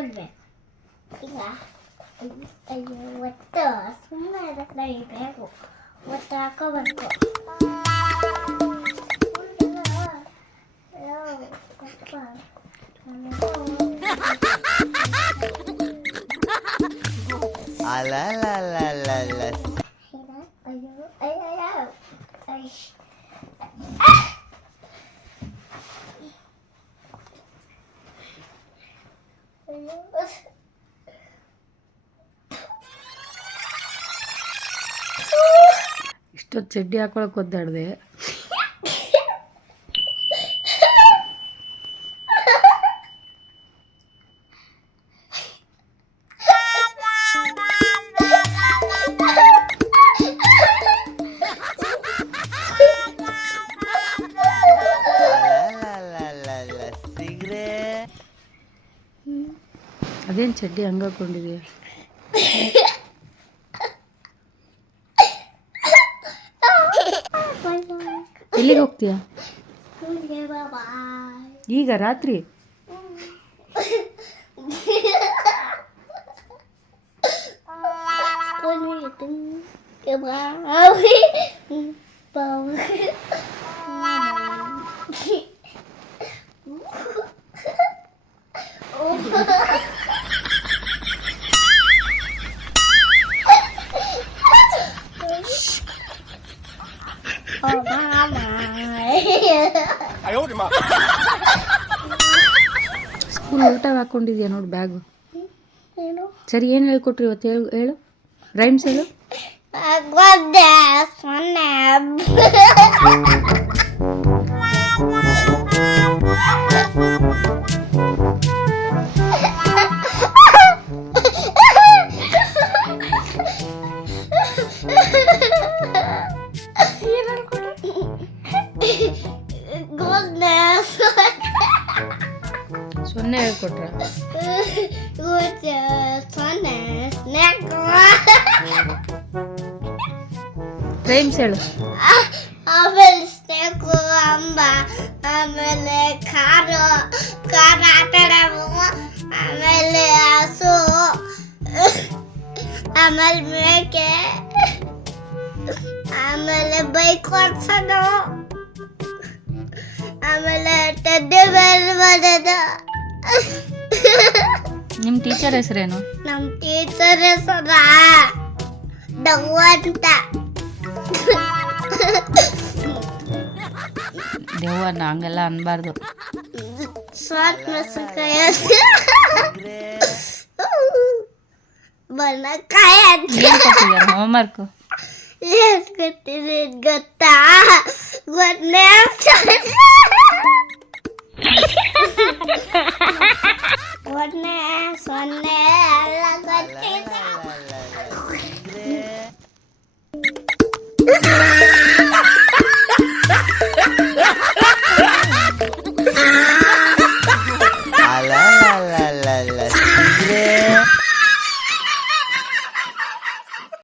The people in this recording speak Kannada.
ತಗೊಳ್ಬೇಕು ಈಗ ಅಯ್ಯೋ ಒತ್ತು ಸುಮ್ಮನೆ ಅದಕ್ಕೆ ಬೇಕು ಒತ್ತು ಹಾಕೋಬೇಕು ಇಷ್ಟೊತ್ತು ಚಡ್ಡಿ ಹಾಕೊಳಕ್ಕೆ ಒದ್ದಾಡ್ದೆ. ಅದೇನು ಚಡ್ಡಿ ಹಂಗೆ ಹಾಕೊಂಡಿದೀಯ? ಎಲ್ಲಿಗೆ ಹೋಗ್ತೀಯಾ ಈಗ ರಾತ್ರಿ? ಸ್ಕೂಲ್ ಊಟಕ್ಕೆ ಹಾಕೊಂಡಿದ್ಯಾ ನೋಡು ಬ್ಯಾಗು. ಸರಿ ಏನು ಹೇಳ್ಕೊಟ್ರಿ ಇವತ್ತು? ಹೇಳು ರೈಮ್ಸ್ ಹೇಳು. ಸೊನ್ನೆ ಹೇಳ್ಕೊಟ್ರ? ರೈಮ್ಸ್ ಹೇಳು. ಆಮೇಲೆ ಸ್ನೇಕು ಅಂಬ, ಆಮೇಲೆ ಕಾರು ಆಟ ಆಡೋದು, ಆಮೇಲೆ ಹಸು, ಆಮೇಲೆ ಮೇಕೆ, ಆಮೇಲೆ ಬೈಕ್ ಓಡಿಸೋದು, ಆಮೇಲೆ ಟೆಡ್ಡಿ ಬೇರ್ ಮಾಡೋದು. ನಿಮ್ಮ ಟೀಚರ್ ಹೆಸರೇನು? ನಮ್ಮ ಟೀಚರ್ ಹೆಸರ ಡವ್ ಅಂತ. ದೇವಣ್ಣ ಹಂಗೆಲ್ಲ ಅನ್ಬಾರ್ದು. ಸಾಟ್ ಮೆಣಸಿನಕಾಯಿ ಬಣ್ಣಕಾಯಿ ಏನು ಹೋಮ್ವರ್ಕು ಏನು ಗೊತ್ತಿದೆ ಗೊತ್ತಾ? ಗೊತ್ತೇ